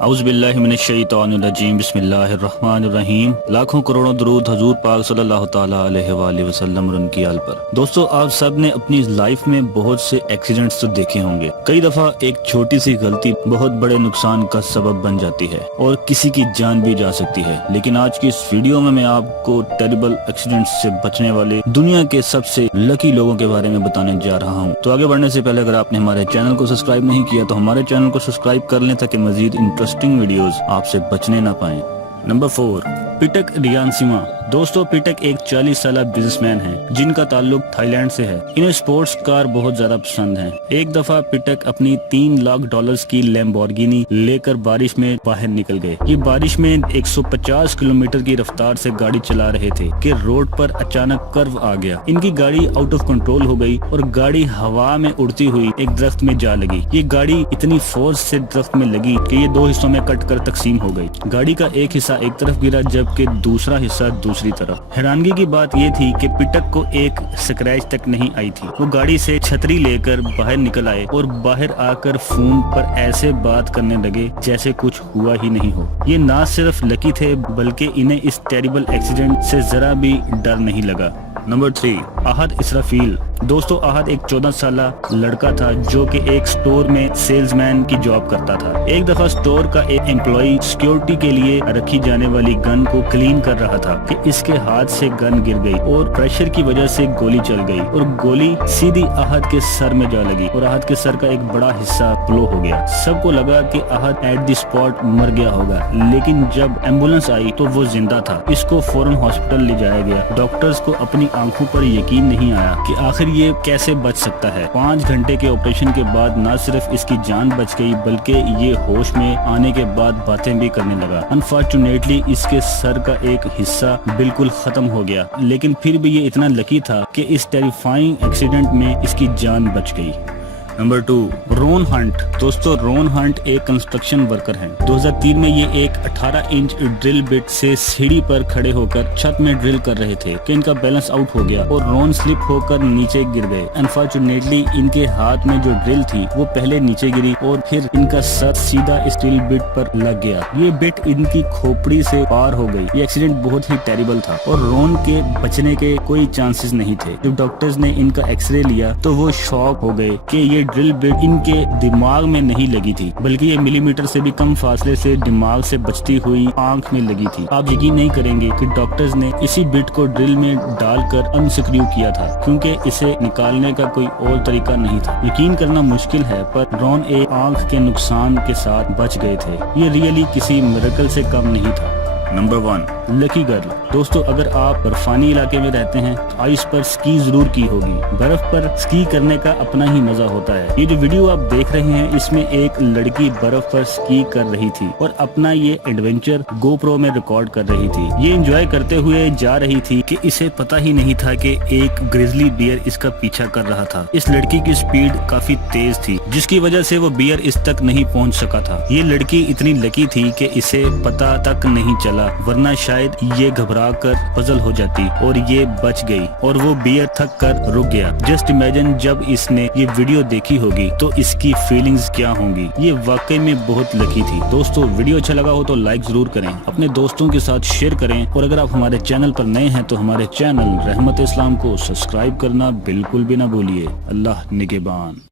اعوذ باللہ من الشیطان الرجیم بسم اللہ الرحمن الرحیم۔ لاکھوں کروڑوں درود حضور پاک صلی اللہ تعالی علیہ وآلہ وسلم اور ان کی آل پر۔ دوستو، آپ سب نے اپنی لائف میں بہت سے ایکسیڈنٹس تو دیکھے ہوں گے۔ کئی دفعہ ایک چھوٹی سی غلطی بہت بڑے نقصان کا سبب بن جاتی ہے اور کسی کی جان بھی جا سکتی ہے، لیکن آج کی اس ویڈیو میں آپ کو ٹیریبل ایکسیڈنٹس سے بچنے والے دنیا کے سب سے لکی لوگوں کے بارے میں بتانے جا رہا ہوں۔ تو آگے بڑھنے سے پہلے اگر آپ نے ہمارے چینل کو سبسکرائب نہیں کیا تو ہمارے چینل کو سبسکرائب کر لیں تاکہ مزید انٹرسٹنگ ویڈیوز آپ سے بچنے نہ پائیں۔ نمبر 4، پیٹک ریانسیما۔ دوستو، پیٹک ایک 40 سالہ بزنس مین ہیں جن کا تعلق تھائی لینڈ سے ہے۔ انہیں سپورٹس کار بہت زیادہ پسند ہیں۔ ایک دفعہ پیٹک اپنی $3 لاکھ کی لیمبورگینی لے کر بارش میں باہر نکل گئے۔ یہ بارش میں 150 کلومیٹر کی رفتار سے گاڑی چلا رہے تھے کہ روڈ پر اچانک کرو آ گیا۔ ان کی گاڑی آؤٹ آف کنٹرول ہو گئی اور گاڑی ہوا میں اڑتی ہوئی ایک درخت میں جا لگی۔ یہ گاڑی اتنی فورس سے درخت میں لگی کہ یہ 2 حصوں میں کٹ کر تقسیم ہو گئی۔ گاڑی کا ایک حصہ ایک طرف گرا جبکہ دوسرا حصہ دوسری طرف۔ حیرانگی کی بات یہ تھی کہ پیٹک کو ایک سکریچ تک نہیں آئی تھی۔ وہ گاڑی سے چھتری لے کر باہر نکل آئے اور باہر آ کر فون پر ایسے بات کرنے لگے جیسے کچھ ہوا ہی نہیں ہو۔ یہ نہ صرف لکی تھے بلکہ انہیں اس ٹیریبل ایکسیڈنٹ سے ذرا بھی ڈر نہیں لگا۔ نمبر 3، احد اسرافیل۔ دوستو، احد ایک 14 سالہ لڑکا تھا جو کہ ایک سٹور میں سیلز مین کی جاب کرتا تھا۔ ایک دفعہ سٹور کا ایک امپلائی سیکیورٹی کے لیے رکھی جانے والی گن کو کلین کر رہا تھا کہ اس کے ہاتھ سے گن گر گئی اور پریشر کی وجہ سے گولی چل گئی اور گولی سیدھی احد کے سر میں جا لگی اور احد کے سر کا ایک بڑا حصہ بلو ہو گیا۔ سب کو لگا کہ احد ایٹ دی اسپاٹ مر گیا ہوگا، لیکن جب ایمبولینس آئی تو وہ زندہ تھا۔ اس کو فوراً ہاسپٹل لے جایا گیا۔ ڈاکٹرز کو اپنی آنکھوں پر یقین نہیں آیا کہ آخر یہ کیسے بچ سکتا ہے۔ 5 گھنٹے کے آپریشن کے بعد نہ صرف اس کی جان بچ گئی بلکہ یہ ہوش میں آنے کے بعد باتیں بھی کرنے لگا۔ انفارچونیٹلی اس کے سر کا ایک حصہ بالکل ختم ہو گیا، لیکن پھر بھی یہ اتنا لکی تھا کہ اس ٹیریفائنگ ایکسیڈنٹ میں اس کی جان بچ گئی۔ نمبر 2، رون ہنٹ۔ دوستو، رون ہنٹ ایک کنسٹرکشن ورکر ہیں۔ 2003 میں یہ ایک 18 انچ ڈرل بٹ سے سیڑھی پر کھڑے ہو کر چھت میں ڈرل کر رہے تھے کہ ان کا بیلنس آؤٹ ہو گیا اور رون سلپ ہو کر نیچے گر گئے۔ انفارچونیٹلی ان کے ہاتھ میں جو ڈرل تھی وہ پہلے نیچے گری اور پھر ان کا سر سیدھا اس ڈرل بٹ پر لگ گیا۔ یہ بٹ ان کی کھوپڑی سے پار ہو گئی۔ یہ ایکسیڈنٹ بہت ہی ٹیریبل تھا اور رون کے بچنے کے کوئی چانسز نہیں تھے۔ جب ڈاکٹرز نے ان کا ایکس رے لیا تو وہ شاک ہو گئے کہ یہ ڈرل بٹ ان کے دماغ میں نہیں لگی تھی بلکہ یہ ملی میٹر سے بھی کم فاصلے سے دماغ سے بچتی ہوئی آنکھ میں لگی تھی۔ آپ یقین نہیں کریں گے کہ ڈاکٹرز نے اسی بٹ کو ڈرل میں ڈال کر انسکریو کیا تھا کیونکہ اسے نکالنے کا کوئی اور طریقہ نہیں تھا۔ یقین کرنا مشکل ہے پر رون ایک آنکھ کے نقصان کے ساتھ بچ گئے تھے۔ یہ ریئلی کسی میریکل سے کم نہیں تھا۔ نمبر 1، لکی گرل۔ دوستو، اگر آپ برفانی علاقے میں رہتے ہیں تو آئس پر سکی ضرور کی ہوگی۔ برف پر سکی کرنے کا اپنا ہی مزہ ہوتا ہے۔ یہ جو ویڈیو آپ دیکھ رہے ہیں اس میں ایک لڑکی برف پر سکی کر رہی تھی اور اپنا یہ ایڈونچر گو پرو میں ریکارڈ کر رہی تھی۔ یہ انجوائے کرتے ہوئے جا رہی تھی کہ اسے پتہ ہی نہیں تھا کہ ایک گریزلی بیئر اس کا پیچھا کر رہا تھا۔ اس لڑکی کی سپیڈ کافی تیز تھی جس کی وجہ سے وہ بیئر اس تک نہیں پہنچ سکا تھا۔ یہ لڑکی اتنی لکی تھی کہ اسے پتہ تک نہیں چلا، ورنہ شاید یہ گھبرا کر پزل ہو جاتی اور یہ بچ گئی اور وہ بیئر تھک کر رک گیا۔ جسٹ امیجن جب اس نے یہ ویڈیو دیکھی ہوگی تو اس کی فیلنگز کیا ہوں گی۔ یہ واقعی میں بہت لکی تھی۔ دوستو، ویڈیو اچھا لگا ہو تو لائک ضرور کریں، اپنے دوستوں کے ساتھ شیئر کریں اور اگر آپ ہمارے چینل پر نئے ہیں تو ہمارے چینل رحمت اسلام کو سبسکرائب کرنا بالکل بھی نہ بھولیے۔ اللہ نگہبان۔